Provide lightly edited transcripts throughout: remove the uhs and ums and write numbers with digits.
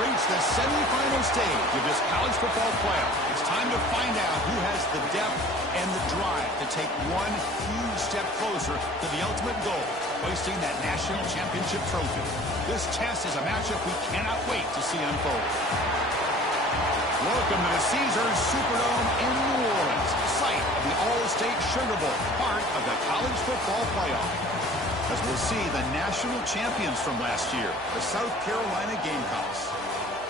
reached the semifinal stage of this college football playoff. It's time to find out who has the depth and the drive to take one huge step closer to the ultimate goal, hoisting that national championship trophy. This test is a matchup we cannot wait to see unfold. Welcome to the Caesars Superdome in New Orleans, site of the All-State Sugar Bowl, part of the college football playoff. As we'll see the national champions from last year, the South Carolina Gamecocks,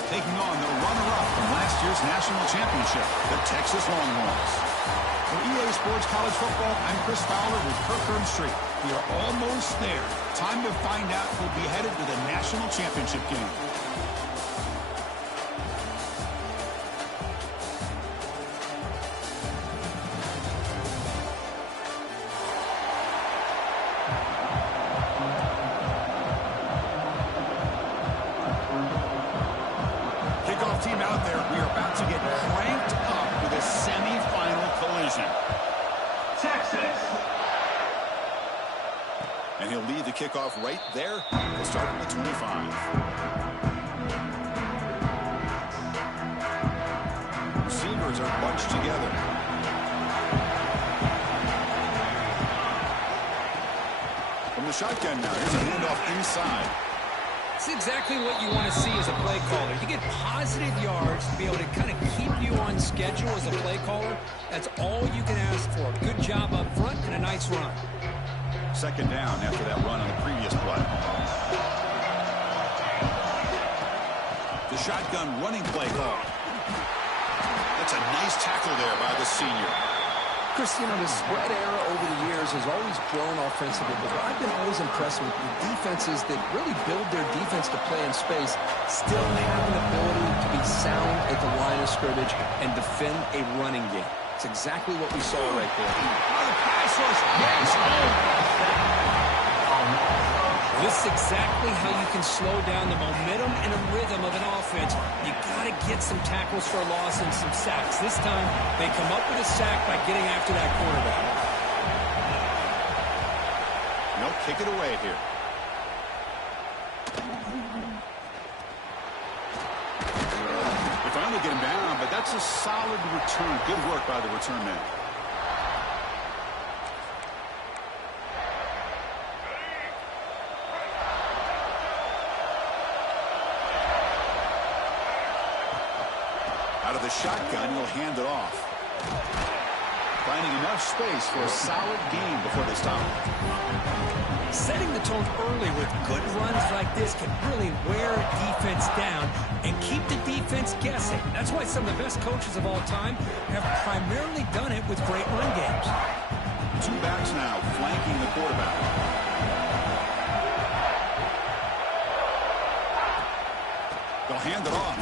taking on the runner-up from last year's national championship, the Texas Longhorns. For EA Sports College Football, I'm Chris Fowler with Kirk Herbstreit. We are almost there. Time to find out who'll be headed to the national championship game. Team out there, we are about to get cranked up with a semi-final collision. Texas. And he'll lead the kickoff right there. We'll start at the 25. Receivers are bunched together. From the shotgun now, here's a handoff inside. It's exactly what you want to see as a play caller. You get positive yards to be able to kind of keep you on schedule as a play caller. That's all you can ask for. Good job up front and a nice run. Second down after that run on the previous play. The shotgun running play call. That's a nice tackle there by the senior. Chris, you know, the spread era over the years has always grown offensively, but I've been always impressed with the defenses that really build their defense to play in space, still have an ability to be sound at the line of scrimmage and defend a running game. It's exactly what we saw right there. The pass rush makes home. This is exactly how you can slow down the momentum and a rhythm of an offense. You got to get some tackles for a loss and some sacks. This time, they come up with a sack by getting after that quarterback. No, kick it away here. They finally get him down, but that's a solid return. Good work by the return man. Out of the shotgun, he'll hand it off. Finding enough space for a solid gain before they stop. Setting the tone early with good runs like this can really wear a defense down and keep the defense guessing. That's why some of the best coaches of all time have primarily done it with great run games. Two backs now flanking the quarterback. They'll hand it off.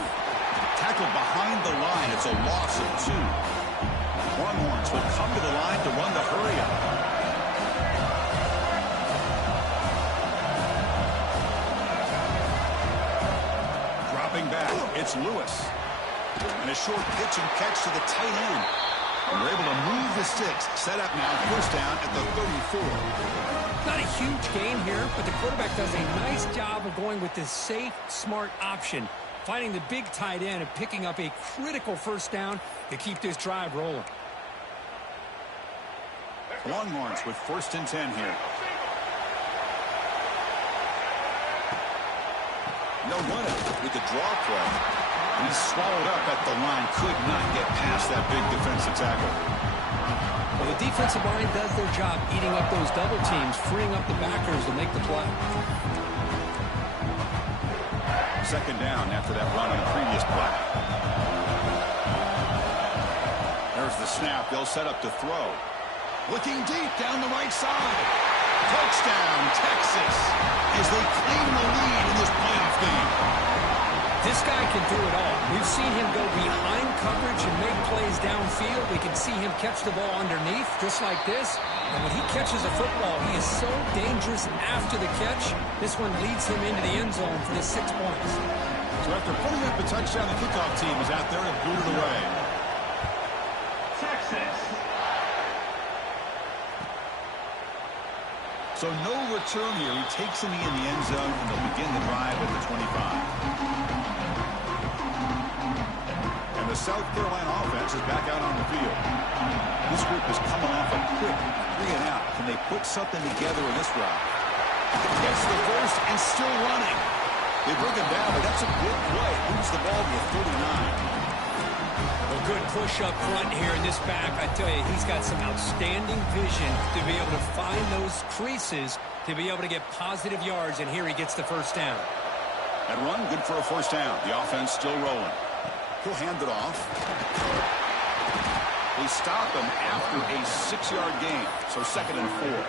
Tackled behind the line. It's a loss of 2. Longhorns will come to the line to run the hurry up. Dropping back, it's Lewis. And a short pitch and catch to the tight end. And we're able to move the sticks. Set up now, first down at the 34. Not a huge gain here, but the quarterback does a nice job of going with this safe, smart option, finding the big tight end and picking up a critical first down to keep this drive rolling. Longhorns with first and 10 here. They'll run it with the draw play. He's swallowed up at the line. Could not get past that big defensive tackle. Well, the defensive line does their job eating up those double teams, freeing up the backers to make the play. Second down after that run on the previous play. There's the snap. They'll set up to throw. Looking deep down the right side. Touchdown, Texas, as they claim the lead in this playoff game. This guy can do it all. We've seen him go behind coverage and make plays downfield. We can see him catch the ball underneath, just like this. And when he catches a football, he is so dangerous after the catch. This one leads him into the end zone for the 6 points. So after putting up a touchdown, the kickoff team is out there to boot it away. Texas. So no return here. He takes him in the end zone, and they'll begin the drive at the 25. And the South Carolina offense is back out on the field. This group is coming off a quick 3-and-out. Can they put something together in this drive? Gets the first and still running. They bring him down, but that's a good play. Moves the ball to the 39. Well, good push up front here in this back. I tell you, he's got some outstanding vision to be able to find those creases to be able to get positive yards, and here he gets the first down. That run, good for a first down. The offense still rolling. He'll hand it off. They stop him after a 6-yard gain, so 2nd and 4.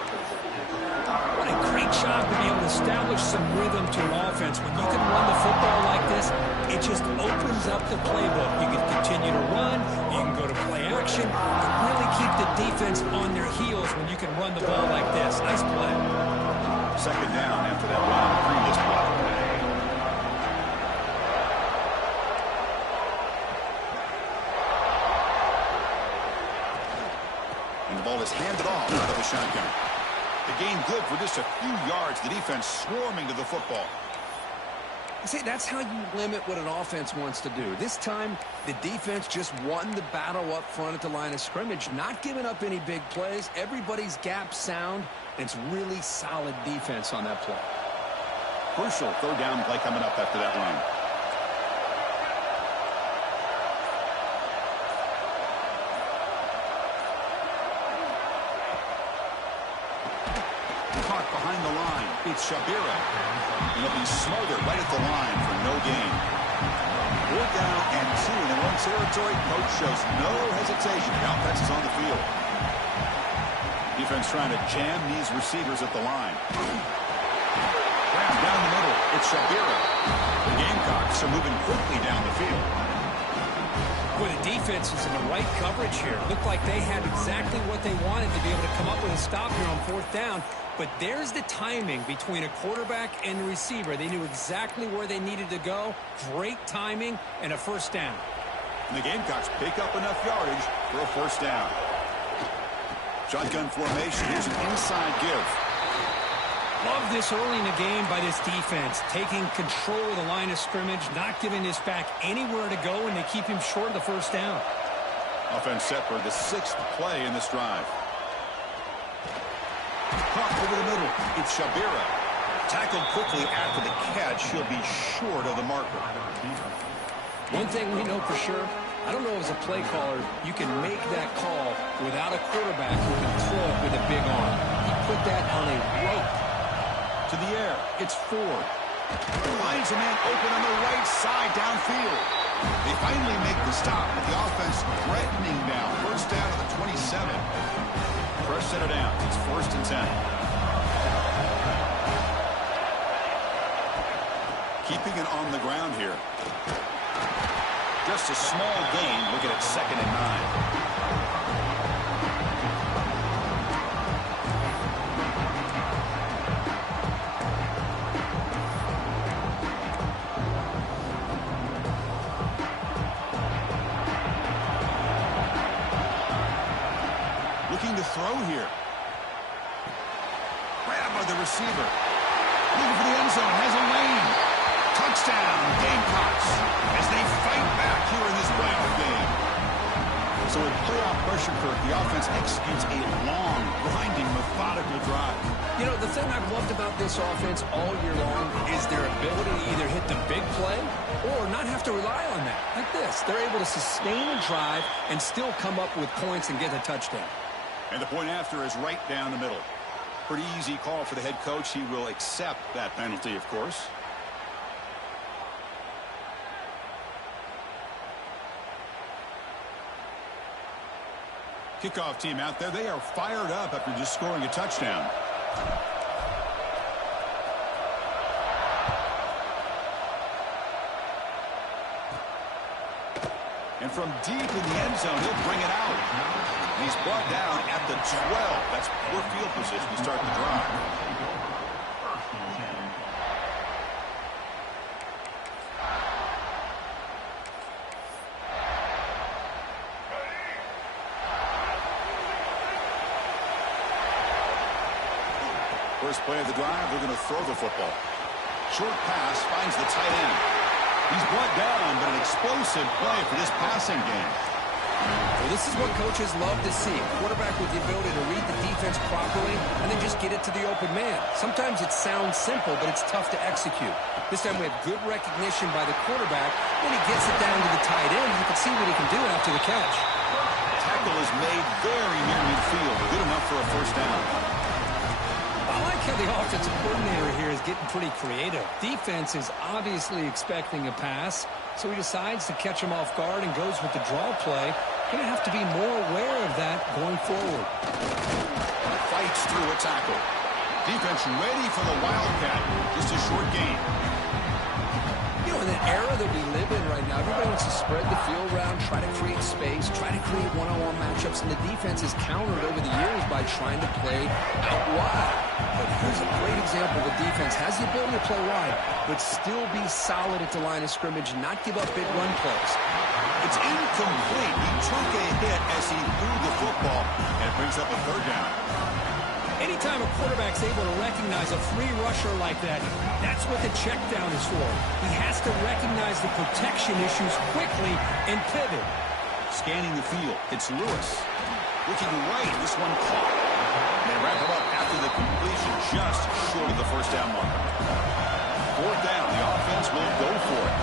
What a great job to be able to establish some rhythm to an offense. When you can run the football like this, it just opens up the playbook. You can continue to run, you can go to play action, and really keep the defense on their heels when you can run the ball like this. Nice play. 2nd down after that run on the previous play. And the ball is handed off out of the shotgun. The gain good for just a few yards. The defense swarming to the football. See, that's how you limit what an offense wants to do. This time, the defense just won the battle up front at the line of scrimmage, not giving up any big plays. Everybody's gap sound. It's really solid defense on that play. Crucial 3rd down play coming up after that run. Caught behind the line. It's Shabira. And he'll be smothered right at the line for no gain. 4th down and 2 in their own territory. Coach shows no hesitation. The offense is on the field. Defense trying to jam these receivers at the line. Grab down the middle. It's Shabira. The Gamecocks are moving quickly down the field. Boy, the defense is in the right coverage here. Looked like they had exactly what they wanted to be able to come up with a stop here on 4th down. But there's the timing between a quarterback and the receiver. They knew exactly where they needed to go. Great timing and a first down. And the Gamecocks pick up enough yardage for a first down. Shotgun formation. Here's an inside give. Love this early in the game by this defense, taking control of the line of scrimmage, not giving this back anywhere to go, and they keep him short of the first down. Offense set for the 6th play in this drive. Caught over the middle. It's Shabira. Tackled quickly after the catch. He'll be short of the marker. One thing we know for sure, I don't know as a play caller, you can make that call without a quarterback who can throw it with a big arm. He put that on a rope. To the air. It's Ford. Finds a man open on the right side downfield. They finally make the stop with the offense threatening down. First down to the 27. Fresh set of downs. It's 1st and 10. Keeping it on the ground here. Just a small gain. Looking at 2nd and 9. Throw here. Grab by the receiver. Looking for the end zone. Has a lane. Touchdown, Gamecocks, as they fight back here in this playoff game. So with playoff pressure, Kirk, the offense executes a long, grinding, methodical drive. You know, the thing I've loved about this offense all year long is their ability to either hit the big play or not have to rely on that. Like this. They're able to sustain a drive and still come up with points and get a touchdown. And the point after is right down the middle. Pretty easy call for the head coach. He will accept that penalty, of course. Kickoff team out there. They are fired up after just scoring a touchdown. And from deep in the end zone, he'll bring it out. And he's brought down at the 12. That's poor field position to start the drive. First play of the drive, they're going to throw the football. Short pass finds the tight end. He's brought down, but an explosive play for this passing game. Well, this is what coaches love to see. A quarterback with the ability to read the defense properly and then just get it to the open man. Sometimes it sounds simple, but it's tough to execute. This time we have good recognition by the quarterback. When he gets it down to the tight end, you can see what he can do after the catch. Tackle is made very near midfield. Good enough for a first down. I like how the offensive coordinator here is getting pretty creative. Defense is obviously expecting a pass, so he decides to catch him off guard and goes with the draw play. Going to have to be more aware of that going forward. Fights through a tackle. Defense ready for the Wildcat. Just a short gain. You know, in the era that we live in right now, everybody wants to spread the field around, try to create space, try to create one-on-one matchups, and the defense has countered over the years by trying to play out wide. But here's a great example. The defense has the ability to play wide, but still be solid at the line of scrimmage, not give up big run plays. It's incomplete. He took a hit as he threw the football, and it brings up a third down. Anytime a quarterback's able to recognize a free rusher like that, that's what the check down is for. He has to recognize the protection issues quickly and pivot. Scanning the field, it's Lewis. Looking right, this one caught. They wrap him up after the completion, just short of the first down mark. Fourth down, the offense will go for it.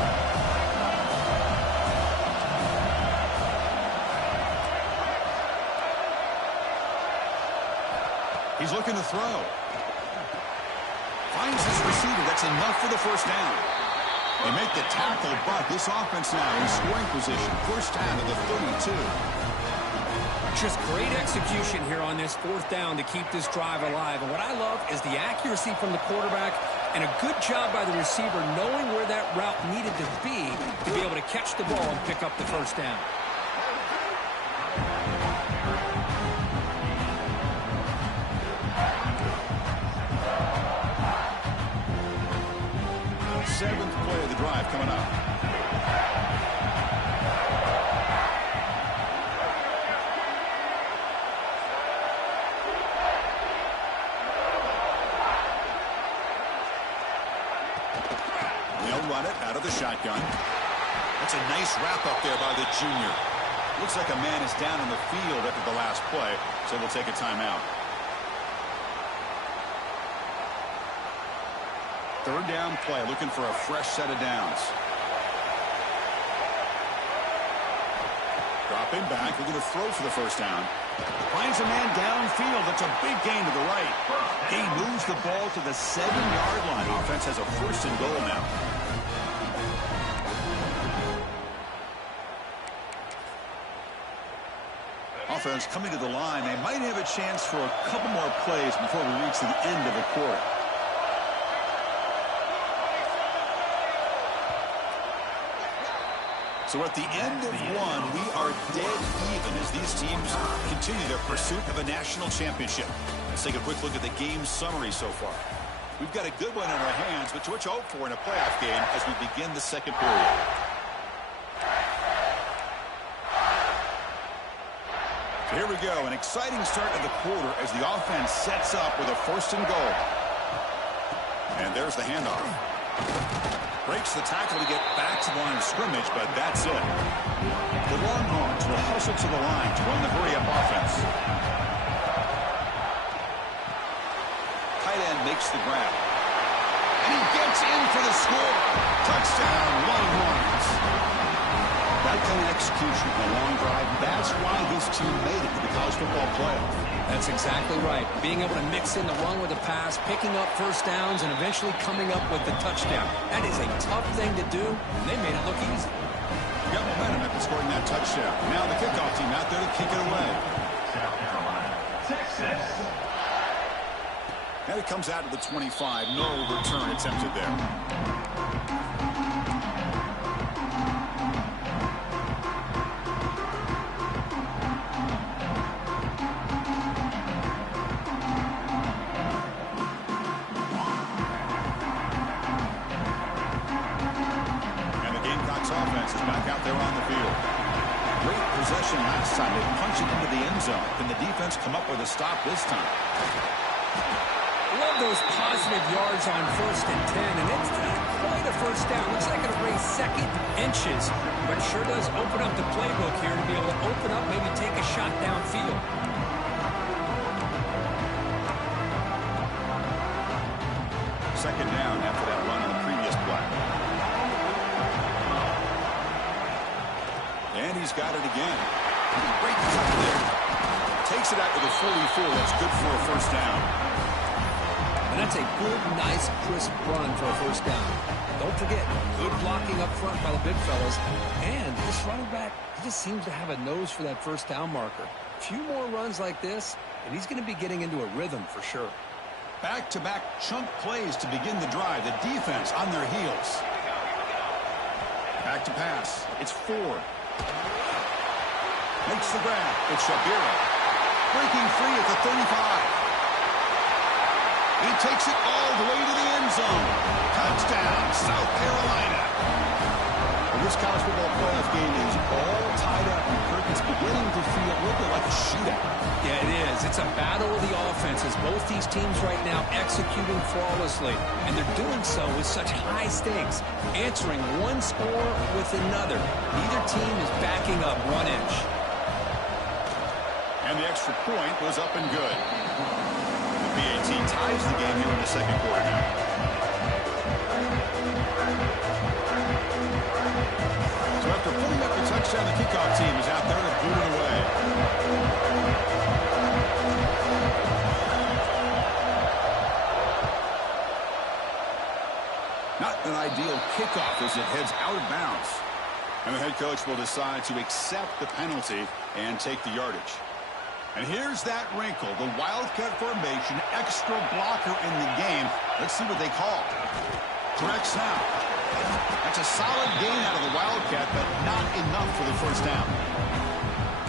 He's looking to throw. Finds his receiver. That's enough for the first down. They make the tackle, but this offense now in scoring position. First down to the 32. Just great execution here on this fourth down to keep this drive alive. And what I love is the accuracy from the quarterback and a good job by the receiver knowing where that route needed to be able to catch the ball and pick up the first down. Seventh play of the drive coming up. They'll run it out of the shotgun. That's a nice wrap up there by the junior. Looks like a man is down in the field after the last play, so we'll take a timeout. Third down play, looking for a fresh set of downs. Dropping back, looking to throw for the first down. Finds a man downfield. That's a big gain to the right. He moves the ball to the 7-yard line. Offense has a first and goal now. Offense coming to the line. They might have a chance for a couple more plays before we reach the end of the quarter. So at the end of one, we are dead even as these teams continue their pursuit of a national championship. Let's take a quick look at the game summary so far. We've got a good one in our hands, but what you hope for in a playoff game as we begin the second period. So here we go, an exciting start to the quarter as the offense sets up with a first and goal. And there's the handoff. Breaks the tackle to get back to the line of scrimmage, but that's it. The Longhorns will hustle to the line to run the hurry-up offense. Tight end makes the grab. And he gets in for the score. Touchdown, Longhorns. That kind of execution on a long drive, that's why this team made it to the college football playoff. That's exactly right. Being able to mix in the run with the pass, picking up first downs, and eventually coming up with the touchdown. That is a tough thing to do, and they made it look easy. Got momentum after scoring that touchdown. Now the kickoff team out there to kick it away. South Carolina, Texas. Now he comes out to the 25. No return attempted there. Last time they punched it into the end zone. Can the defense come up with a stop this time? Love those positive yards on 1st and 10, and it's quite a first down. Looks like it'll raise second inches, but sure does open up the playbook here to be able to open up, maybe take a shot downfield. Second down after that run on the previous play. And he's got it again. Great cut there. Takes it out to the 44. That's good for a first down. And that's a good, nice, crisp run for a first down. Don't forget, good blocking up front by the big fellas. And this running back, he just seems to have a nose for that first down marker. A few more runs like this, and he's going to be getting into a rhythm for sure. Back-to-back chunk plays to begin the drive. The defense on their heels. Back to pass. It's Ford. Makes the grab. It's Shabira. Breaking free at the 35. He takes it all the way to the end zone. Touchdown, South Carolina. Well, this college football playoff game is all tied up, and Kirk, it's beginning to feel a little bit like a shootout. Yeah, it is. It's a battle of the offenses. Both these teams right now executing flawlessly, and they're doing so with such high stakes, answering one score with another. Neither team is backing up 1 inch. And the extra point was up and good. The BAT ties the game here in the second quarter now. So after putting up the touchdown, the kickoff team is out there to boot it away. Not an ideal kickoff as it heads out of bounds. And the head coach will decide to accept the penalty and take the yardage. And here's that wrinkle, the Wildcat formation, extra blocker in the game. Let's see what they call. Direct snap. That's a solid gain out of the Wildcat, but not enough for the first down.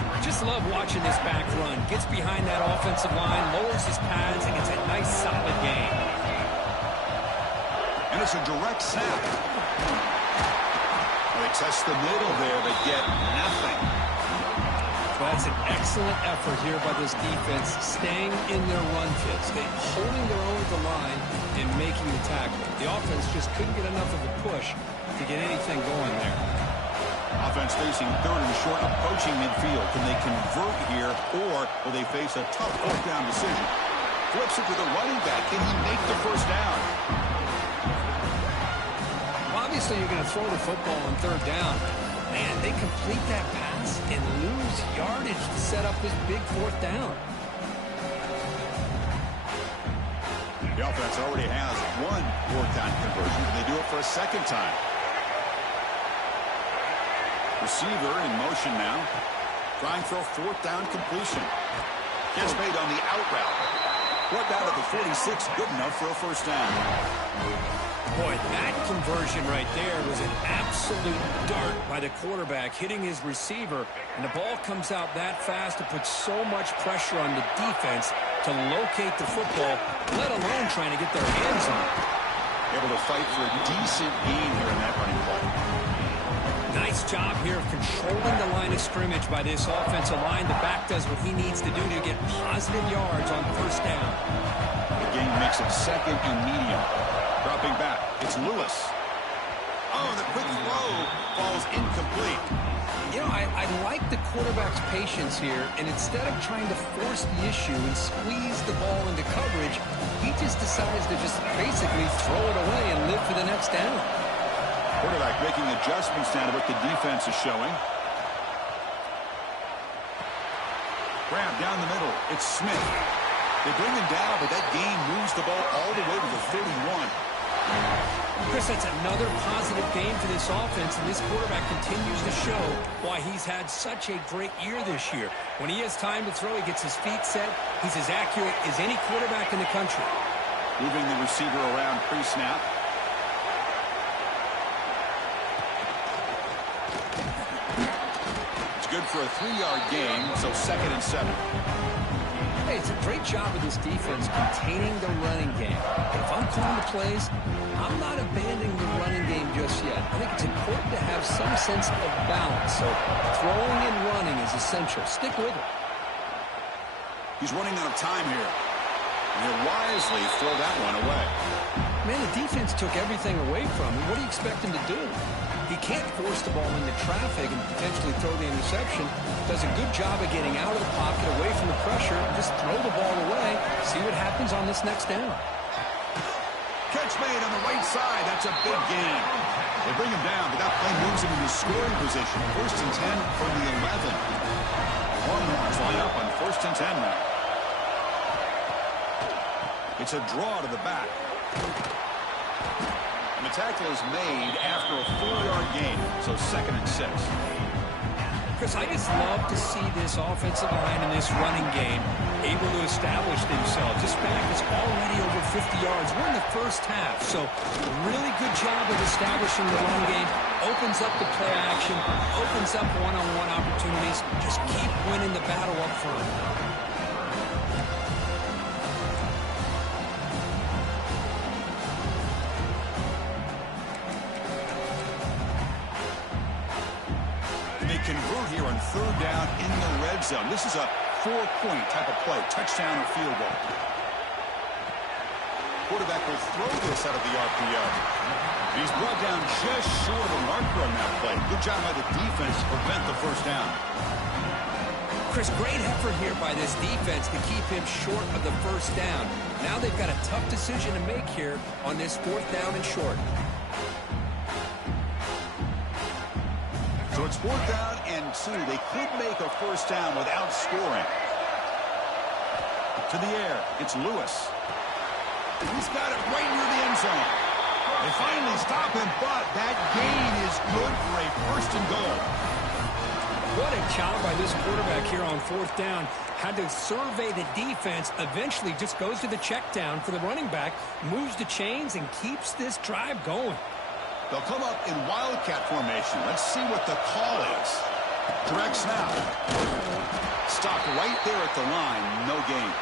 I just love watching this back run. Gets behind that offensive line, lowers his pads, and gets a nice solid gain. And it's a direct snap. They test the middle there, but get nothing. Well, that's an excellent effort here by this defense, staying in their run fits. They're holding their own at the line and making the tackle. The offense just couldn't get enough of a push to get anything going there. Offense facing third and short, approaching midfield. Can they convert here, or will they face a tough fourth down decision? Flips it to the running back. Can he make the first down? Well, obviously, you're going to throw the football on third down. Man, they complete that pass and lose yardage to set up this big fourth down. The offense already has one fourth down conversion. Can they do it for a second time? Receiver in motion now. Trying for a fourth down completion. Gets made on the out route. Brought down at the 46. Good enough for a first down. Boy, that conversion right there was an absolute dart by the quarterback, hitting his receiver, and the ball comes out that fast to put so much pressure on the defense to locate the football, let alone trying to get their hands on it. Able to fight for a decent gain here in that running play. Nice job here of controlling the line of scrimmage by this offensive line. The back does what he needs to do to get positive yards on first down. The game makes it second and medium. Dropping back, it's Lewis. Oh, the quick throw falls incomplete. You know, I like the quarterback's patience here, and instead of trying to force the issue and squeeze the ball into coverage, he just decides to just basically throw it away and live for the next down. Quarterback making adjustments now to what the defense is showing. Grab down the middle, it's Smith. They bring him down, but that gain moves the ball all the way to the 31. Chris, that's another positive game for this offense, and this quarterback continues to show why he's had such a great year this year. When he has time to throw, he gets his feet set. He's as accurate as any quarterback in the country. Moving the receiver around pre-snap. It's good for a 3-yard gain, so 2nd and 7. Hey, it's a great job of this defense containing the running game. But if I'm calling the plays, I'm not abandoning the running game just yet. I think it's important to have some sense of balance. So throwing and running is essential. Stick with it. He's running out of time here. And he'll wisely throw that one away. Man, the defense took everything away from him. What do you expect him to do? He can't force the ball into traffic and potentially throw the interception. Does a good job of getting out of the pocket, away from the pressure, and just throw the ball away. See what happens on this next down. Catch made on the right side. That's a big gain. They bring him down, but that play moves him into scoring position. 1st and 10 from the 11. Longhorns line up on 1st and 10 now. It's a draw to the back. And the tackle is made after a 4-yard gain, so 2nd and 6. Chris, I just love to see this offensive line in this running game able to establish themselves. This back is already over 50 yards. We're in the first half, so really good job of establishing the run game. Opens up the play action, opens up one-on-one opportunities. Just keep winning the battle up front. Convert here on 3rd down in the red zone. This is a 4-point type of play, touchdown or field goal. Quarterback will throw this out of the RPO. He's brought down just short of a marker on that play. Good job by the defense to prevent the 1st down. Chris, great effort here by this defense to keep him short of the 1st down. Now they've got a tough decision to make here on this 4th down and short. So it's 4th down and 2. They could make a 1st down without scoring. To the air, it's Lewis. He's got it right near the end zone. They finally stop him, but that gain is good for a 1st and goal. What a job by this quarterback here on 4th down. Had to survey the defense, eventually just goes to the check down for the running back, moves the chains, and keeps this drive going. They'll come up in wildcat formation. Let's see what the call is. Direct snap. Stopped right there at the line. No gain.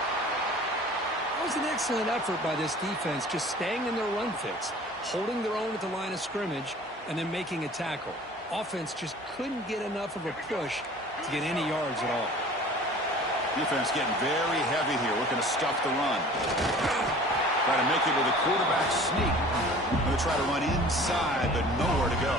That was an excellent effort by this defense, just staying in their run fits, holding their own at the line of scrimmage, and then making a tackle. Offense just couldn't get enough of a push to get any yards at all. Defense getting very heavy here, looking to stuff the run. Try to make it with a quarterback sneak. Going to try to run inside, but nowhere to go.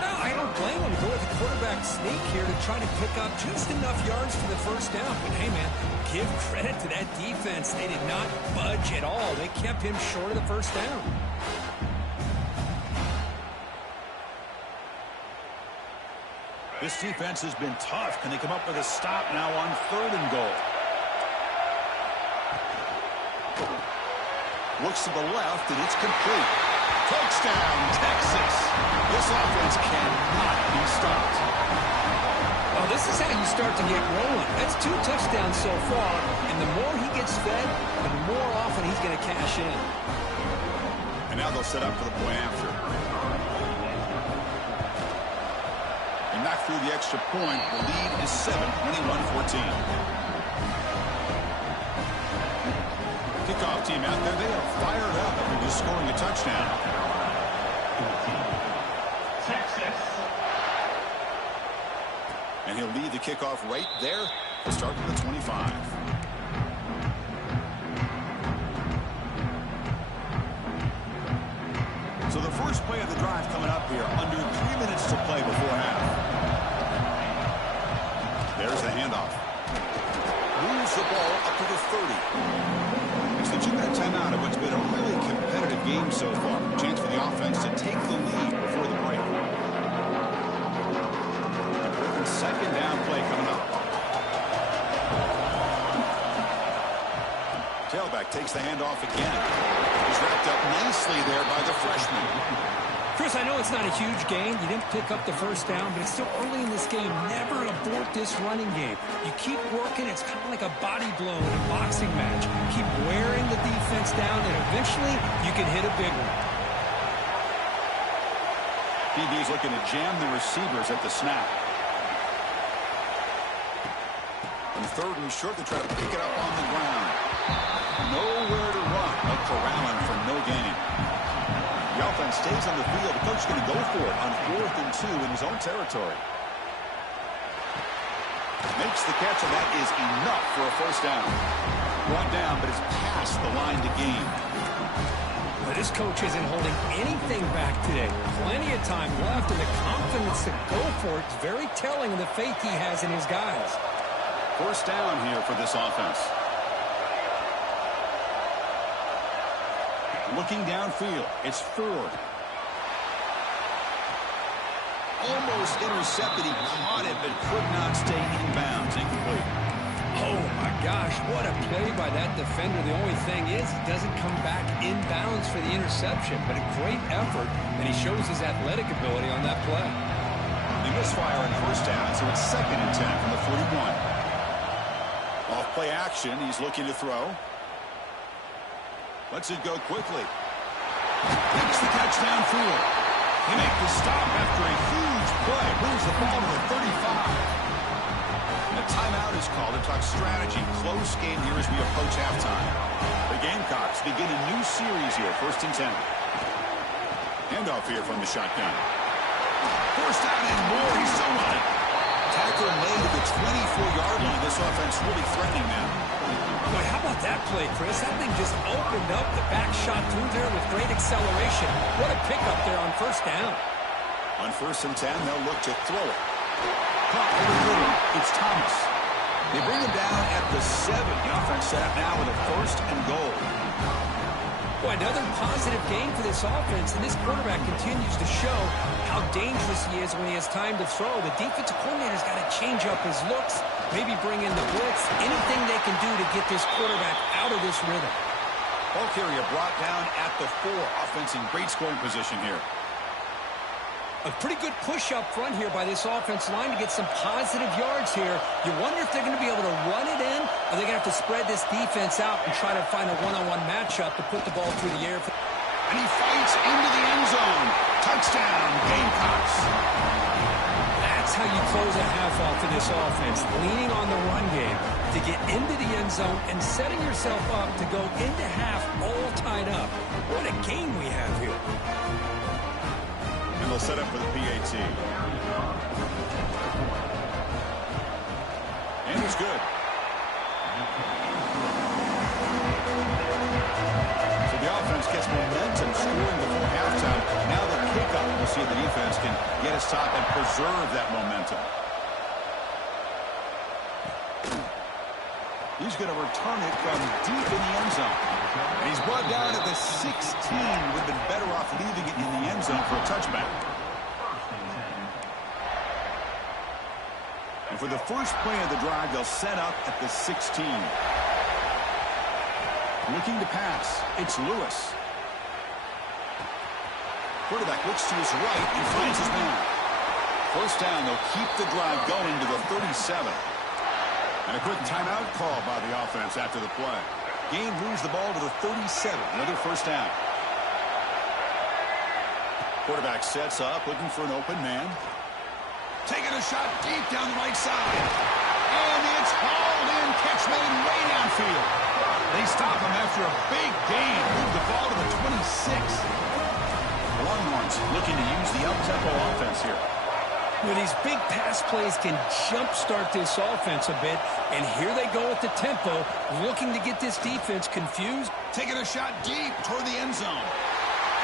No, I don't blame him. Go with the quarterback sneak here to try to pick up just enough yards for the 1st down. But hey, man, give credit to that defense. They did not budge at all. They kept him short of the 1st down. This defense has been tough. Can they come up with a stop now on 3rd and goal? Looks to the left, and it's complete. Touchdown, Texas. This offense cannot be stopped. Well, this is how you start to get rolling. That's 2 touchdowns so far, and the more he gets fed, the more often he's going to cash in. And now they'll set up for the point after. And knock through the extra point. The lead is 7, 21-14. Kickoff team out there, they are fired up after just scoring a touchdown. Texas. And he'll lead the kickoff right there to start at the 25. So the first play of the drive coming up here, under 3 minutes to play before half. There's the handoff. Moves the ball up to the 30. So 2-minute timeout of what's been a really competitive game so far. Chance for the offense to take the lead before the break. And 2nd down play coming up. Tailback takes the handoff again. He's wrapped up nicely there by the freshman. Chris, I know it's not a huge gain. You didn't pick up the 1st down, but it's still early in this game. Never abort this running game. You keep working. It's kind of like a body blow in a boxing match. Keep wearing the defense down, and eventually you can hit a big one. DB's looking to jam the receivers at the snap. On 3rd and short, they try to pick it up on the ground. Nowhere to run. A corralling for no gain. The offense stays on the field. The coach is going to go for it on 4th and 2 in his own territory. Makes the catch, and that is enough for a 1st down. Brought down, but it's past the line to gain. But this coach isn't holding anything back today. Plenty of time left, and the confidence to go for it is very telling of the faith he has in his guys. First down here for this offense. Looking downfield, it's Ford. Almost intercepted. He caught it, but could not stay in bounds. Incomplete. Oh, my gosh, what a play by that defender. The only thing is he doesn't come back in bounds for the interception, but a great effort, and he shows his athletic ability on that play. They misfire on first down, so it's 2nd and 10 from the 41. Off play action, he's looking to throw. Lets it go quickly. Makes the catch downfield. He makes the stop after a huge play. Moves the ball to the 35. A timeout is called to talk strategy. Close game here as we approach halftime. The Gamecocks begin a new series here. 1st and 10. Handoff here from the shotgun. First down and more. He's still on it. Tackle made at the 24-yard line. This offense really threatening now. Boy, how about that play, Chris? That thing just opened up. The back shot through there with great acceleration. What a pickup there on first down. On 1st and 10, they'll look to throw it. Caught over the middle. It's Thomas. They bring him down at the 7. The offense set up now with a 1st and goal. Boy, another positive game for this offense, and this quarterback continues to show how dangerous he is when he has time to throw. The defensive coordinator's got to change up his looks, maybe bring in the blitz, anything they can do to get this quarterback out of this rhythm. Ball carrier brought down at the 4. Offense in great scoring position here. A pretty good push up front here by this offense line to get some positive yards here. You wonder if they're going to be able to run it in, or they're going to have to spread this defense out and try to find a one-on-one matchup to put the ball through the air. And he fights into the end zone. Touchdown, Gamecocks. That's how you close a half off of this offense, leaning on the run game to get into the end zone and setting yourself up to go into half all tied up. What a game we have here. And they'll set up for the PAT. And it's good. So the offense gets momentum scoring before halftime. Now the kickoff. We'll see if the defense can get a stop and preserve that momentum. He's going to return it from deep in the end zone. And he's brought down at the 16. Would have been better off leaving it in the end zone for a touchback. And for the first play of the drive, they'll set up at the 16. Looking to pass. It's Lewis. Quarterback looks to his right and finds his man. First down, they'll keep the drive going to the 37. And a quick timeout call by the offense after the play. Game moves the ball to the 37. Another first down. Quarterback sets up, looking for an open man. Taking a shot deep down the right side. And it's hauled in. Catch made way downfield. They stop him after a big gain. Move the ball to the 26. Longhorns looking to use the up-tempo offense here. Well, these big pass plays can jumpstart this offense a bit, and here they go with the tempo, looking to get this defense confused. Taking a shot deep toward the end zone.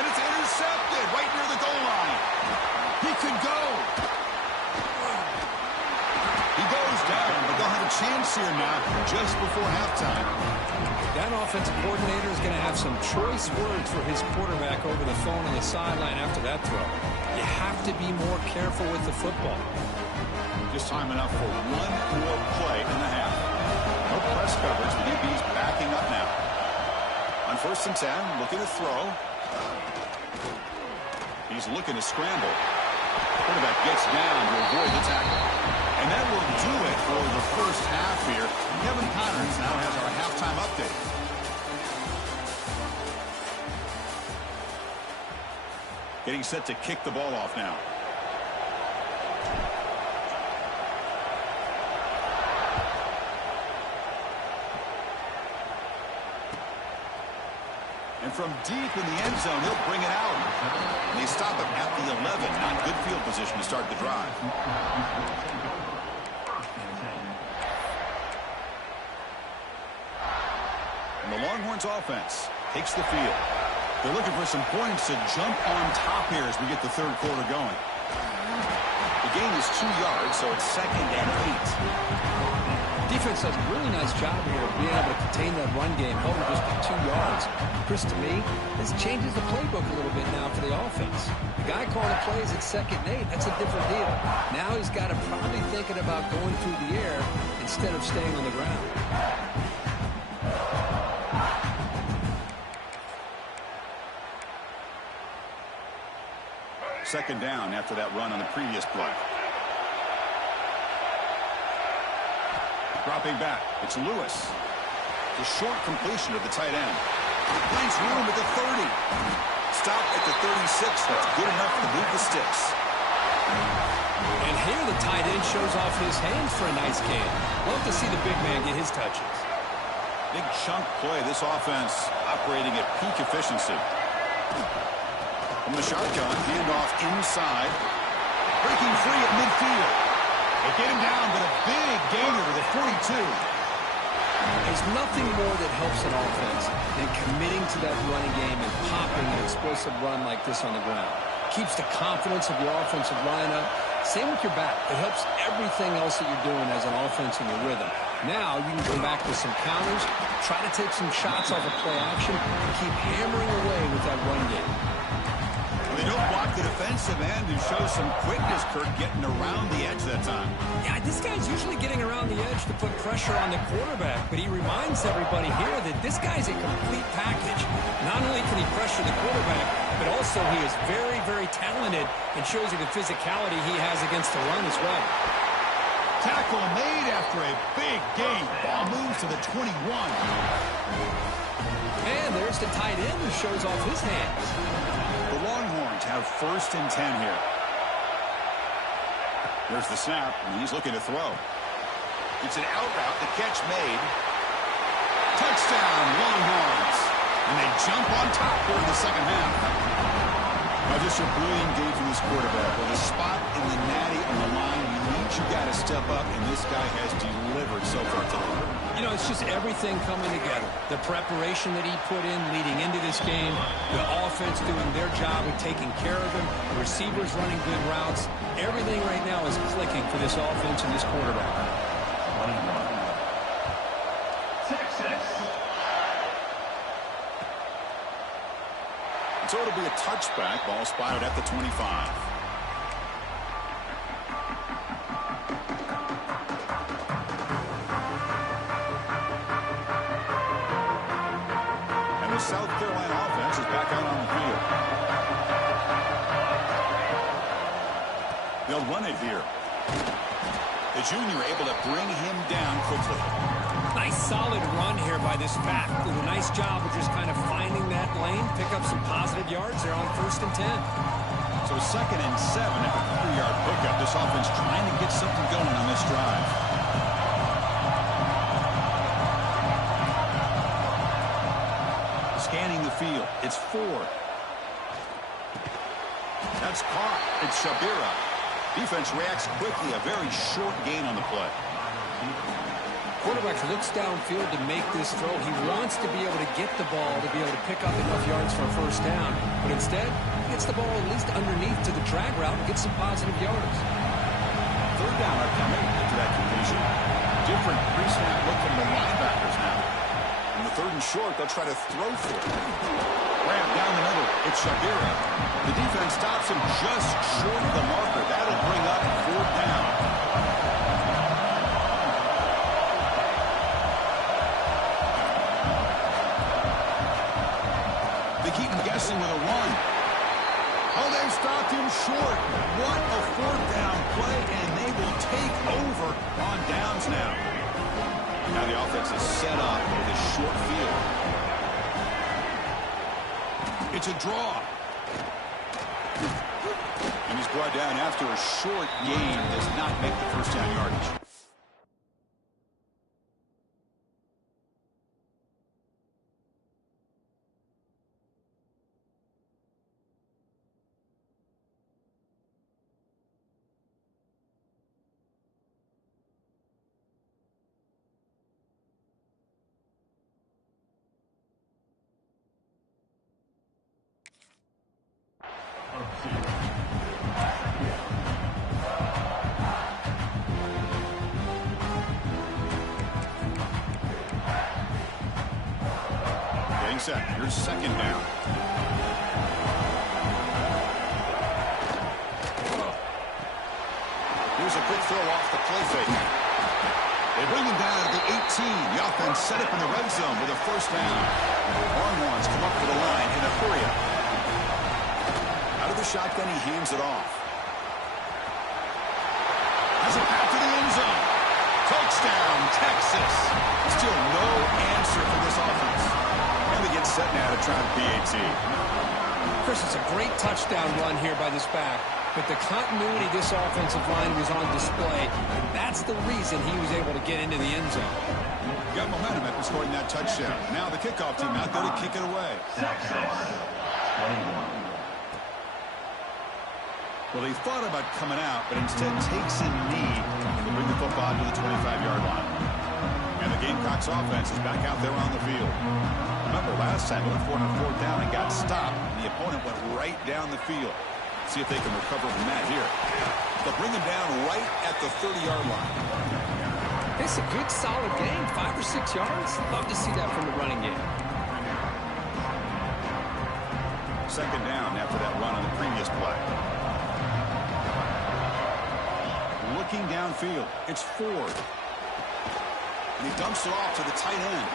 And it's intercepted right near the goal line. He could go. He goes down, but they'll have a chance here now just before halftime. That offensive coordinator is going to have some choice words for his quarterback over the phone on the sideline after that throw. You have to be more careful with the football. Just time enough for one more play in the half. No press coverage. The DB's backing up now. On 1st and 10, looking to throw. He's looking to scramble. Quarterback gets down to avoid the tackle. And that will do it for the first half here. Kevin Connors now has our halftime update. Getting set to kick the ball off now. And from deep in the end zone, he'll bring it out. And they stop him at the 11. Not good field position to start the drive. And the Longhorns offense takes the field. They're looking for some points to jump on top here as we get the third quarter going. The gain is 2 yards, so it's 2nd and 8. Defense does a really nice job here of being able to contain that run game, held it just by 2 yards. Chris, to me, this changes the playbook a little bit now for the offense. The guy calling the plays at 2nd and 8, that's a different deal. Now he's got to probably thinking about going through the air instead of staying on the ground. Second down after that run on the previous play. Dropping back, it's Lewis. The short completion of the tight end. Finds room at the 30. Stop at the 36. That's good enough to move the sticks. And here the tight end shows off his hands for a nice gain. Love to see the big man get his touches. Big chunk play. This offense operating at peak efficiency. From the shotgun, handoff inside. Breaking free at midfield. They get him down, but a big gainer to the 42. There's nothing more that helps an offense than committing to that running game and popping an explosive run like this on the ground. Keeps the confidence of your offensive lineup. Same with your back. It helps everything else that you're doing as an offense in your rhythm. Now you can come back with some counters, try to take some shots off of play action, and keep hammering away with that run game. They don't block the defensive end and show some quickness, Kirk, getting around the edge that time. Yeah, this guy's usually getting around the edge to put pressure on the quarterback, but he reminds everybody here that this guy's a complete package. Not only can he pressure the quarterback, but also he is very, very talented and shows you the physicality he has against the run as well. Tackle made after a big gain. Ball moves to the 21. And there's the tight end who shows off his hands. The Longhorns have 1st and 10 here. There's the snap, and he's looking to throw. It's an out route, the catch made. Touchdown, Longhorns. And they jump on top here in the second half. Now just a brilliant game from this quarterback. With a spot in the natty on the line, you got to step up, and this guy has delivered so far today. You know, it's just everything coming together. The preparation that he put in leading into this game, the offense doing their job of taking care of him, the receivers running good routes. Everything right now is clicking for this offense and this quarterback. Texas. So it'll be a touchback. Ball spotted at the 25. The South Carolina offense is back out on the field. They'll run it here. The junior able to bring him down quickly. Nice solid run here by this back. Did a nice job of just kind of finding that lane, pick up some positive yards there on 1st and 10. So 2nd and 7 after a 3-yard pickup. This offense trying to get something going on this drive. Scanning the field. It's 4. That's caught. It's Shabira. Defense reacts quickly. A very short gain on the play. Quarterback looks downfield to make this throw. He wants to be able to get the ball to be able to pick up enough yards for a 1st down. But instead, he gets the ball at least underneath to the drag route and gets some positive yards. 3rd down upcoming after that completion. Different pre-snap look from the linebackers now. On the 3rd and short, they'll try to throw for it. Ramp down the middle. It's Shabira. The defense stops him just short of the marker. That'll bring up 4th down. They keep him guessing with a run. Oh, they've stopped him short. What a 4th down play, and they will take over on downs now. Now the offense is set up with a short field. It's a draw. And he's brought down after a short gain. Does not make the 1st down yardage. Here's second down. Here's a quick throw off the play fake. They bring him down at the 18. The offense set up in the red zone with a first down. Ones come up to the line in a hurry up. Out of the shotgun, he hands it off. Has a pass to the end zone. Touchdown, Texas. Still no answer for this offense. And they get set now to try the PAT. Chris, it's a great touchdown run here by this back. But the continuity of this offensive line was on display, and that's the reason he was able to get into the end zone. Got momentum after scoring that touchdown. Now the kickoff team out there to kick it away. Well, he thought about coming out, but instead takes a knee to bring the football to the 25-yard line. And the Gamecocks offense is back out there on the field. Remember, last time they went for it on fourth down and got stopped, and the opponent went right down the field. See if they can recover from that here. They'll bring him down right at the 30-yard line. It's a good, solid game, 5 or 6 yards. Love to see that from the running game. Second down after that run on the previous play. Looking downfield, it's Ford. And he dumps it off to the tight end.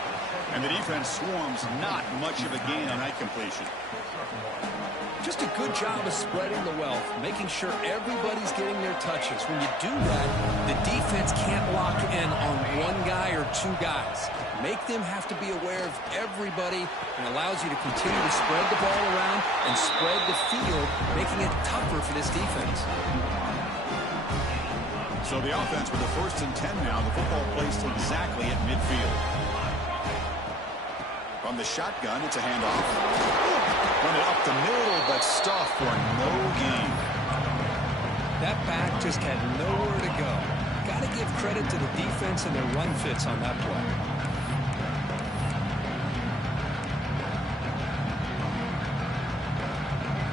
And the defense swarms, not much of a gain on that completion. Just a good job of spreading the wealth, making sure everybody's getting their touches. When you do that, the defense can't lock in on one guy or two guys. Make them have to be aware of everybody, and allows you to continue to spread the ball around and spread the field, making it tougher for this defense. So the offense with a 1st and 10 now, the football placed exactly at midfield. From the shotgun, it's a handoff. Run it up the middle, but stuffed for no gain. That back just had nowhere to go. Got to give credit to the defense and their run fits on that play.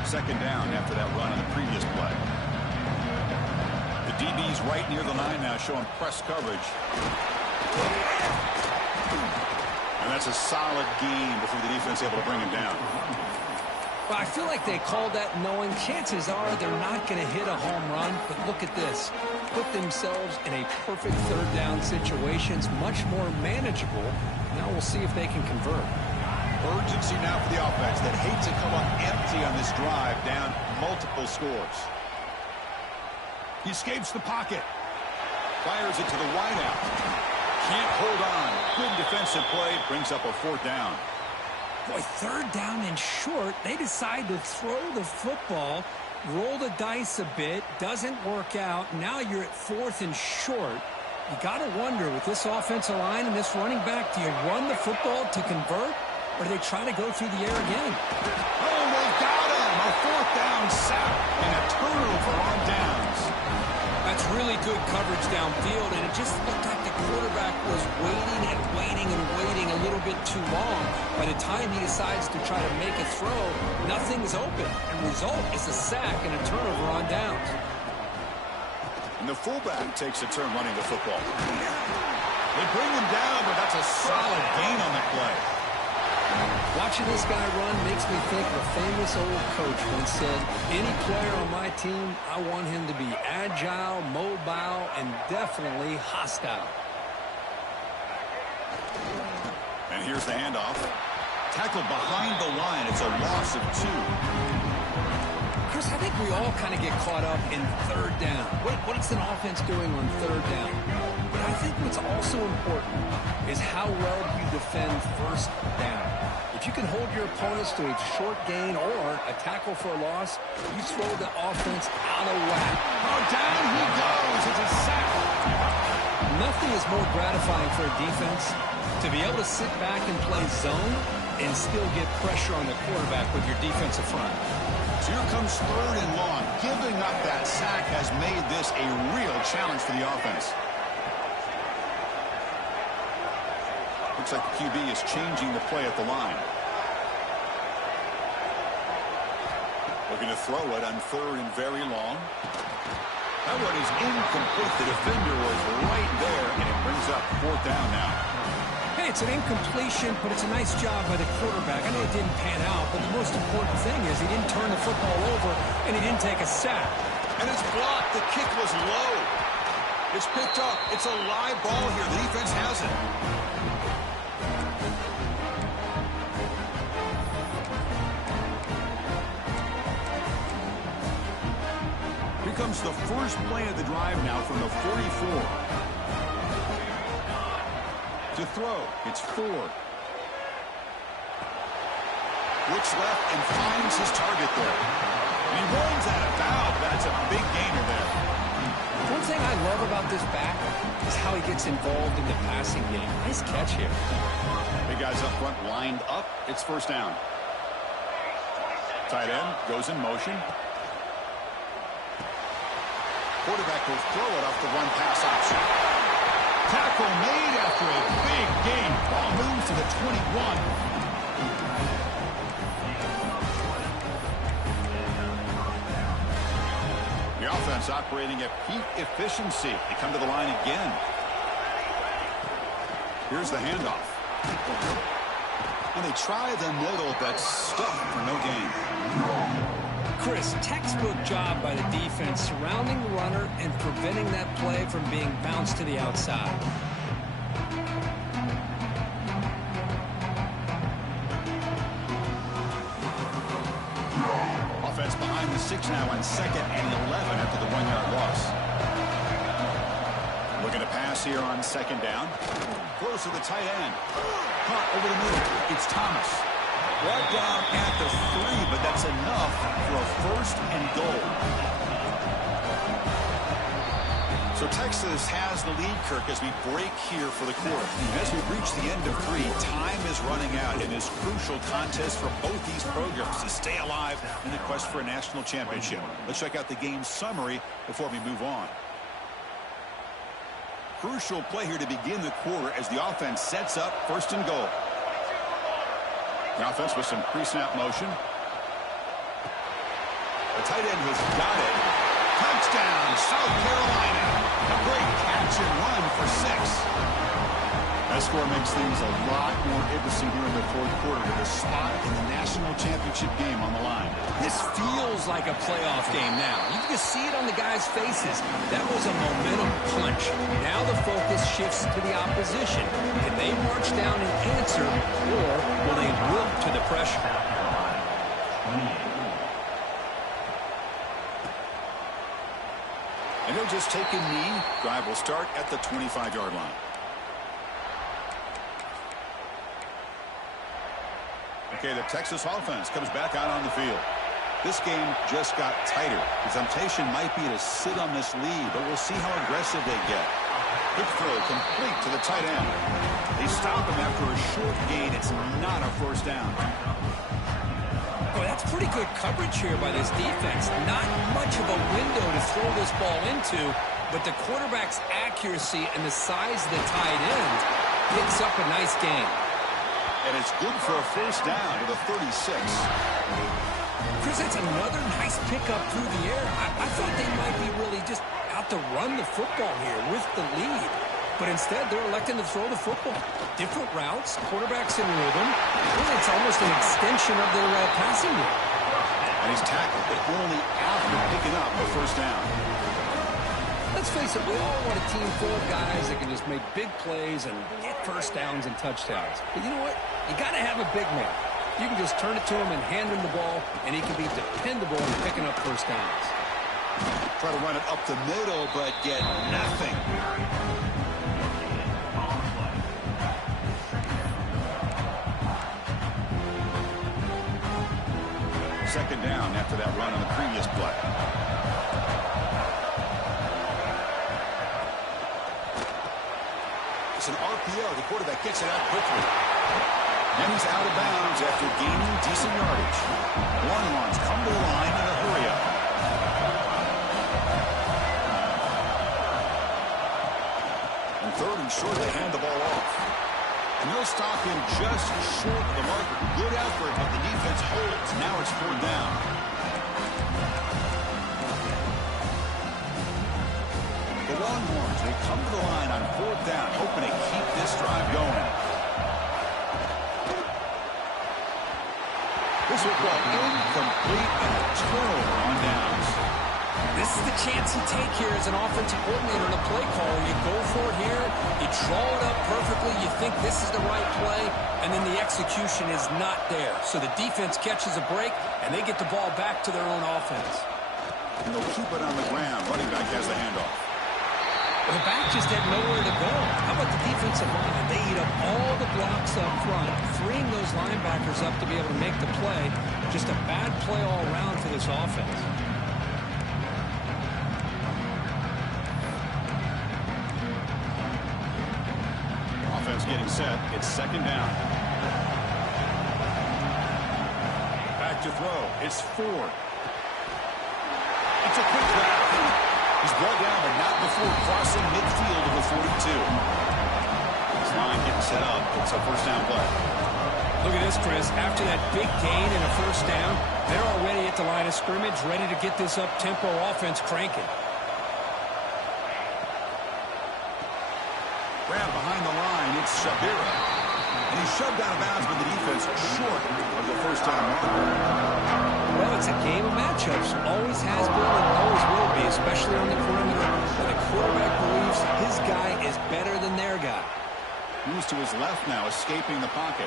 Second down after that run on the previous play. The DB's right near the line now, showing press coverage. And that's a solid gain before the defense able to bring him down. Well, I feel like they called that knowing chances are they're not going to hit a home run, but look at this. Put themselves in a perfect third down situation. It's much more manageable. Now we'll see if they can convert. Urgency now for the offense that hate to come up empty on this drive, down multiple scores. He escapes the pocket. Fires it to the wideout. Can't hold on. Good defensive play. Brings up a 4th down. Boy, 3rd down and short. They decide to throw the football, roll the dice a bit. Doesn't work out. Now you're at 4th and short. You got to wonder, with this offensive line and this running back, do you run the football to convert, or do they try to go through the air again? Oh, they got him. A 4th down sack and a turnover on downs. That's really good coverage downfield, and it just looked like the quarterback was waiting and waiting and waiting a little bit too long. By the time he decides to try to make a throw, nothing's open. And result is a sack and a turnover on downs. And the fullback takes a turn running the football. They bring him down, but that's a solid gain on the play. Watching this guy run makes me think of a famous old coach once said, any player on my team, I want him to be agile, mobile, and definitely hostile. And here's the handoff. Tackled behind the line. It's a loss of 2. Chris, I think we all kind of get caught up in 3rd down. What's an offense doing on 3rd down? But I think what's also important is how well you defend 1st down. If you can hold your opponents to a short gain or a tackle for a loss, you throw the offense out of whack. Oh, down he goes. It's a sack. Nothing is more gratifying for a defense to be able to sit back and play zone and still get pressure on the quarterback with your defensive front. So here comes 3rd and long. Giving up that sack has made this a real challenge for the offense. Looks like the QB is changing the play at the line. Looking to throw it on 3rd and very long. That one is incomplete. The defender was right there, and it brings up 4th down now. Hey, It's an incompletion, but it's a nice job by the quarterback. I know it didn't pan out, but the most important thing is he didn't turn the football over and he didn't take a sack. And it's blocked. The kick was low. It's picked up. It's a live ball here. The defense has it. Here comes the first play of the drive now from the 44. To throw, it's Ford. Looks left and finds his target there. And he runs out of bounds. That's a big gainer there. One thing I love about this back is how he gets involved in the passing game. Nice catch here. Big guys up front lined up. It's first down. Tight end goes in motion. Quarterback will throw it off the run pass option. Tackle made after a big gain. Ball moves to the 21. The offense operating at peak efficiency. They come to the line again. Here's the handoff. And they try the middle, but stuck for no gain. Chris, textbook job by the defense surrounding the runner and preventing that play from being bounced to the outside. Offense behind the 6 now on 2nd and 11 after the 1-yard loss. Looking to pass here on 2nd down. Close to the tight end. Caught over the middle. It's Thomas. Brought down at the 3, but that's enough for a 1st and goal. So Texas has the lead, Kirk, as we break here for the quarter. As we reach the end of 3, time is running out in this crucial contest for both these programs to stay alive in the quest for a national championship. Let's check out the game summary before we move on. Crucial play here to begin the quarter as the offense sets up 1st and goal. The offense with some pre-snap motion. The tight end has got it. Touchdown, South Carolina. A great catch and run for 6. That score makes things a lot more interesting here in the 4th quarter with a spot in the national championship game on the line. This feels like a playoff game now. You can just see it on the guys' faces. That was a momentum punch. Now the focus shifts to the opposition. Can they march down and answer, or will they wilt to the pressure? And he'll just take a knee. Drive will start at the 25-yard line. Okay, the Texas offense comes back out on the field. This game just got tighter. The temptation might be to sit on this lead, but we'll see how aggressive they get. Quick throw complete to the tight end. They stop him after a short gain. It's not a 1st down. Boy, that's pretty good coverage here by this defense. Not much of a window to throw this ball into, but the quarterback's accuracy and the size of the tight end picks up a nice gain. And it's good for a 1st down to the 36. Chris, that's another nice pickup through the air. I thought they might be really just out to run the football here with the lead. But instead, they're electing to throw the football. Different routes, quarterbacks in rhythm. Really, it's almost an extension of their passing game. And he's tackled, but only after picking up a 1st down. Let's face it, we all want a team full of guys that can just make big plays and get 1st downs and touchdowns. But you know what? You got to have a big man. You can just turn it to him and hand him the ball, and he can be dependable in picking up 1st downs. Try to run it up the middle, but get nothing. Second down after that run on the previous play. It's an RPO. The quarterback gets it out quickly. And he's out of bounds after gaining decent yardage. Longhorns come to the line in a hurry-up. And 3rd and short, they hand the ball off. And they'll stop him just short of the marker. Good effort, but the defense holds. Now it's 4th down. The Longhorns, they come to the line on 4th down, hoping to keep this drive going. this football incomplete and a turnover on downs. This is the chance you take here as an offensive coordinator and a play caller. You go for it here, you draw it up perfectly, you think this is the right play, and then the execution is not there. So the defense catches a break, and they get the ball back to their own offense. And they'll keep it on the ground. Running back has the handoff. The back just had nowhere to go. How about the defensive line? They eat up all the blocks up front, freeing those linebackers up to be able to make the play. Just a bad play all around for this offense. Offense getting set. It's second down. Back to throw. It's Ford. It's a quick grab. He's brought down, but not before crossing midfield of the 42. This line getting set up. It's a first down play. Look at this, Chris. After that big gain and a first down, they're already at the line of scrimmage, ready to get this up-tempo offense cranking. Grab behind the line. It's Shabira. And he's shoved out of bounds with the defense short of the first down marker. Well, it's a game of matchups. Always has been and always will be, especially on the perimeter, where the quarterback believes his guy is better than their guy. Moves to his left now, escaping the pocket.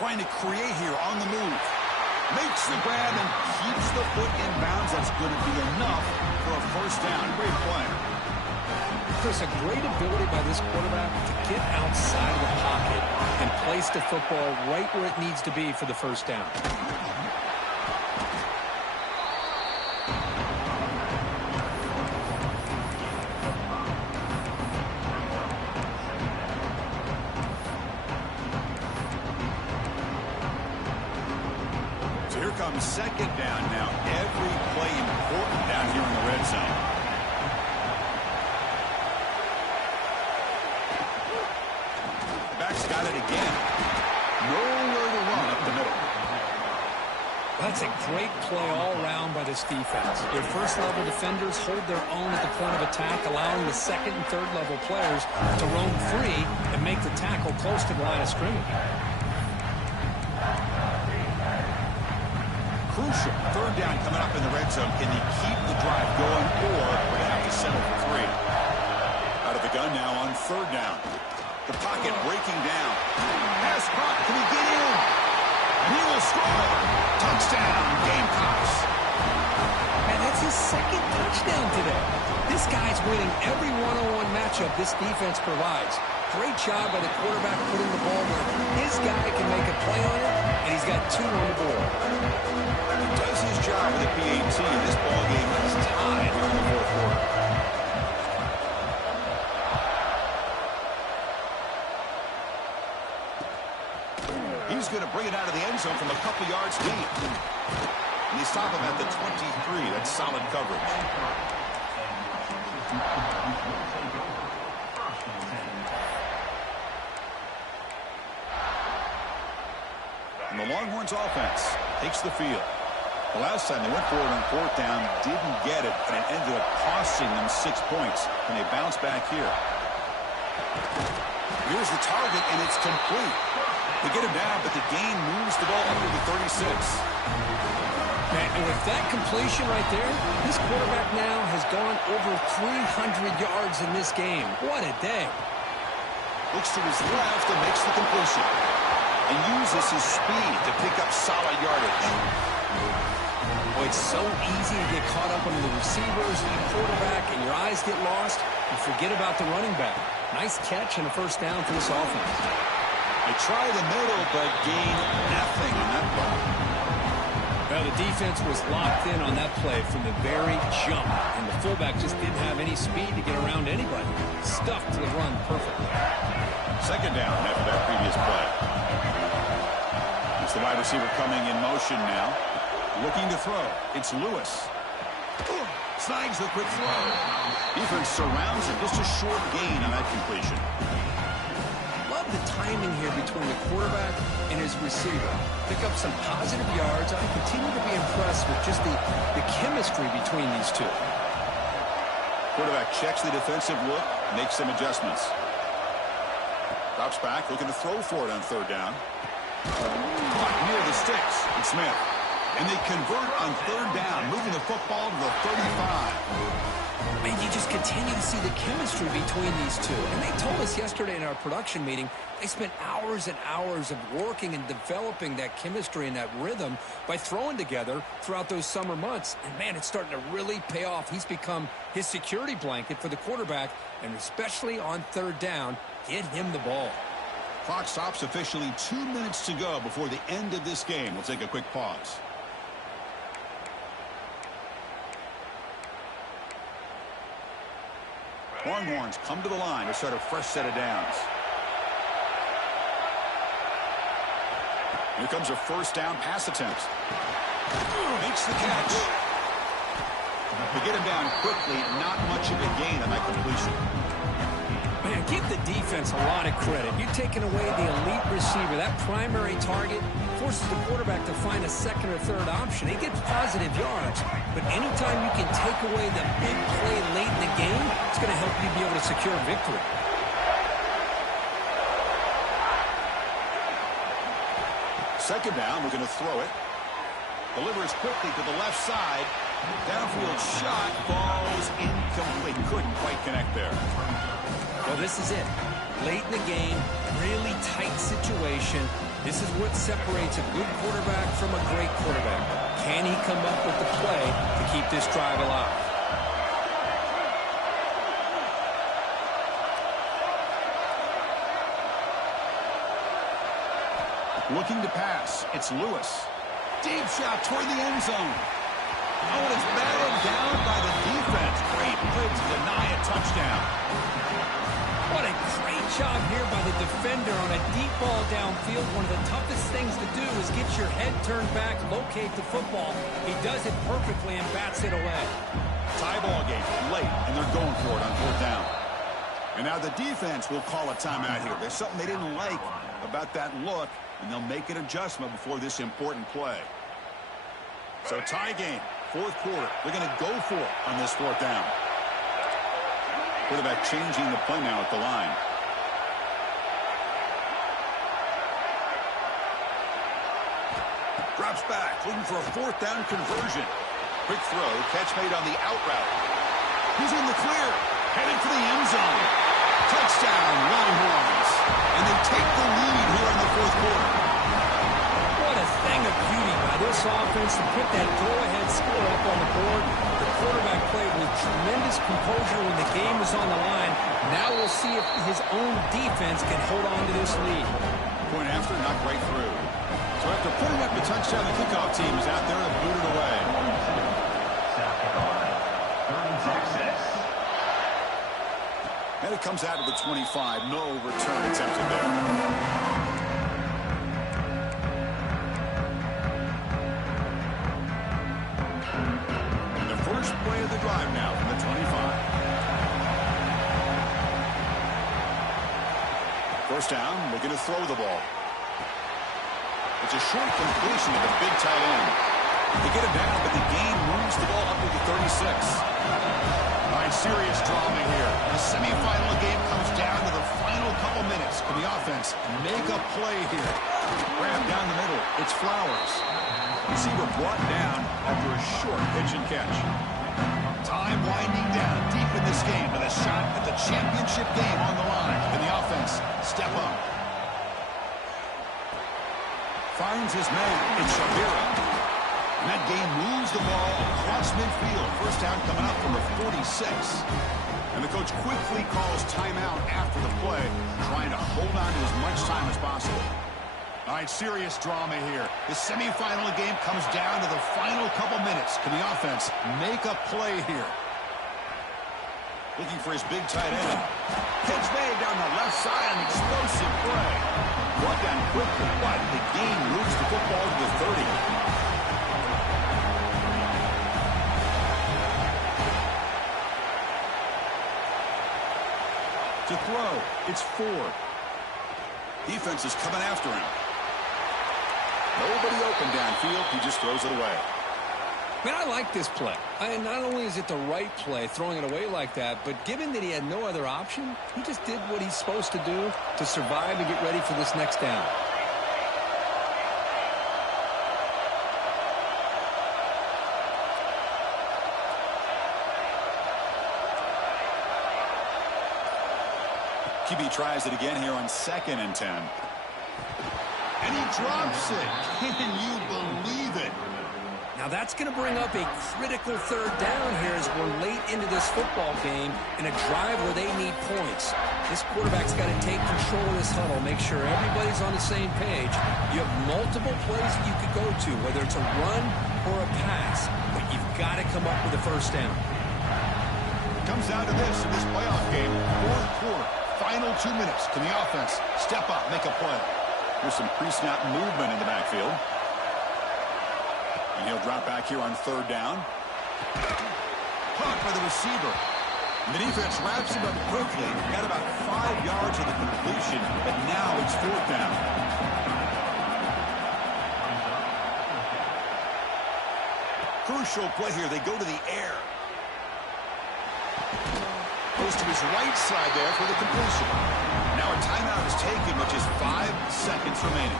Trying to create here on the move. Makes the grab and keeps the foot in bounds. That's going to be enough for a first down. Great play. Chris, a great ability by this quarterback to get outside of the pocket and place the football right where it needs to be for the first down. So here comes second down now. Every play important down here in the red zone. Back's got it again. Nowhere to run up the middle. That's a great play all around by this defense. Their first-level defenders hold their own at the point of attack, allowing the second and third-level players to roam free and make the tackle close to the line of scrimmage. Crucial. Third down coming up in the red zone. Can he keep the drive going, or we're going to have to settle for 3? Out of the gun now on third down. The pocket breaking down. Pass caught. Can he get in? He will score. Touchdown, Gamecocks. Man, that's his second touchdown today. This guy's winning every one-on-one matchup this defense provides. Great job by the quarterback putting the ball where his guy can make a play on it, and he's got 2 on the board. He does his job with the PAT, and this ball game is tied here in the fourth quarter. He's going to bring it out of the end zone from a couple yards deep. And they stop him at the 23. That's solid coverage. And the Longhorns offense takes the field. The last time they went for it on fourth down, didn't get it, and it ended up costing them 6 points. And they bounce back here. Here's the target, and it's complete. They get him down, but the gain moves the ball under the 36. And with that completion right there, this quarterback now has gone over 300 yards in this game. What a day. Looks to his left and makes the completion. And uses his speed to pick up solid yardage. Boy, it's so easy to get caught up on the receivers and the quarterback, and your eyes get lost. You forget about the running back. Nice catch and a first down for this offense. They try the middle, but gain nothing on that play. Well, the defense was locked in on that play from the very jump, and the fullback just didn't have any speed to get around anybody. Stuffed the run perfectly. Second down after that previous play. It's the wide receiver coming in motion now. Looking to throw. It's Lewis. Snags the quick throw. Defense surrounds him. Just a short gain on that completion. Love the timing here between the quarterback and his receiver. Pick up some positive yards. I continue to be impressed with just the chemistry between these two. Quarterback checks the defensive look, makes some adjustments. Drops back, looking to throw for it on third down. Caught near the sticks. And Smith. And they convert on third down, moving the football to the 35. Man, you just continue to see the chemistry between these two. And they told us yesterday in our production meeting, they spent hours and hours of working and developing that chemistry and that rhythm by throwing together throughout those summer months. And, man, it's starting to really pay off. He's become his security blanket for the quarterback, and especially on third down, get him the ball. Clock stops officially 2 minutes to go before the end of this game. We'll take a quick pause. Longhorns come to the line to start a fresh set of downs. Here comes a first down pass attempt. Makes the catch. They get him down quickly, not much of a gain on that completion. Man, give the defense a lot of credit. You're taking away the elite receiver. That primary target forces the quarterback to find a second or third option. He gets positive yards, but anytime you can take away the big play late in the game, it's going to help you be able to secure victory. Second down, we're going to throw it. Delivers quickly to the left side. Downfield shot falls incomplete. Couldn't quite connect there. Well, this is it. Late in the game, really tight situation. This is what separates a good quarterback from a great quarterback. Can he come up with the play to keep this drive alive? Looking to pass. It's Lewis. Deep shot toward the end zone. Oh, and it's batted down by the defense. Great play to deny a touchdown. What a great job here by the defender on a deep ball downfield. One of the toughest things to do is get your head turned back, locate the football. He does it perfectly and bats it away. Tie ball game late, and they're going for it on fourth down. And now the defense will call a timeout here. There's something they didn't like about that look, and they'll make an adjustment before this important play. So tie game, fourth quarter. They're going to go for it on this fourth down. Quarterback changing the play now at the line. Drops back, looking for a fourth down conversion. Quick throw, catch made on the out route. He's in the clear, heading for the end zone. Touchdown, Longhorns. And they take the lead here in the fourth quarter. What a thing of beauty by this offense to put that go-ahead score up on the board. The quarterback played with tremendous composure when the game was on the line. Now we'll see if his own defense can hold on to this lead. Point after, not right through. So after putting up the touchdown, the kickoff team is out there to boot it away. And it comes out of the 25. No return attempted there. Play of the drive now from the 25. First down, looking to throw the ball. It's a short completion to the big tight end. They get it down, but the game moves the ball up to the 36. All right, serious drama here. The semifinal game comes down to the final couple minutes. Can the offense make a play here? Grab down the middle. It's Flowers. Receiver brought down after a short pitch and catch. Time winding down deep in this game with a shot at the championship game on the line. Can the offense step up? Finds his man. It's Shabira. And that game moves the ball across midfield. First down coming up from the 46. And the coach quickly calls timeout after the play, trying to hold on to as much time as possible. All right, serious drama here. The semifinal game comes down to the final couple minutes. Can the offense make a play here? Looking for his big tight end. Catch made down the left side, an explosive play. Brought down quickly, but the game moves the football to the 30. To throw, it's Ford. Defense is coming after him. Nobody open downfield. He just throws it away. Man, I like this play. Not only is it the right play, throwing it away like that, but given that he had no other option, he just did what he's supposed to do to survive and get ready for this next down. QB tries it again here on 2nd and 10. And he drops it. Can you believe it? Now that's going to bring up a critical 3rd down here as we're late into this football game in a drive where they need points. This quarterback's got to take control of this huddle, make sure everybody's on the same page. You have multiple plays that you could go to, whether it's a run or a pass, but you've got to come up with a 1st down. Comes down to this in this playoff game. 4th quarter, final 2 minutes. Can the offense step up, make a play? Here's some pre-snap movement in the backfield. And he'll drop back here on 3rd down. Caught by the receiver. And the defense wraps him up quickly. Got about 5 yards of the completion, but now it's 4th down. Crucial play here. They go to the air. Goes to his right side there for the completion. Now a timeout is taken with just 5 seconds remaining.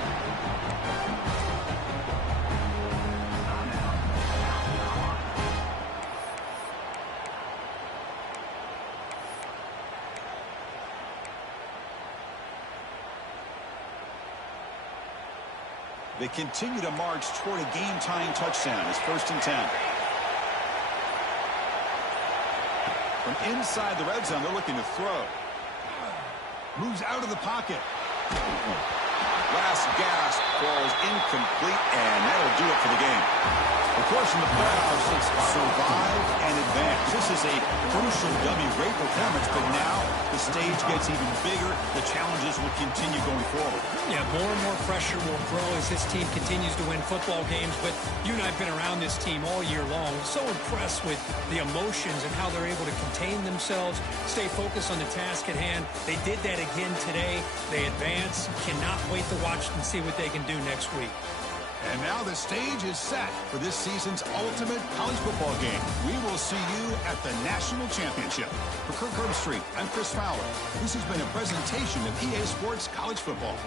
They continue to march toward a game-tying touchdown. It's 1st and 10. From inside the red zone, they're looking to throw. Moves out of the pocket. Last gasp falls incomplete, and that'll do it for the game. Of course, in the playoffs, it's survive and advance. This is a crucial W. Great performance, but now the stage gets even bigger. The challenges will continue going forward. Yeah, more and more pressure will grow as this team continues to win football games. But you and I have been around this team all year long. So impressed with the emotions and how they're able to contain themselves, stay focused on the task at hand. They did that again today. They advance. Cannot wait to watch and see what they can do next week. And now the stage is set for this season's ultimate college football game. We will see you at the National Championship. For Kirk Herbstreit, I'm Chris Fowler. This has been a presentation of EA Sports College Football.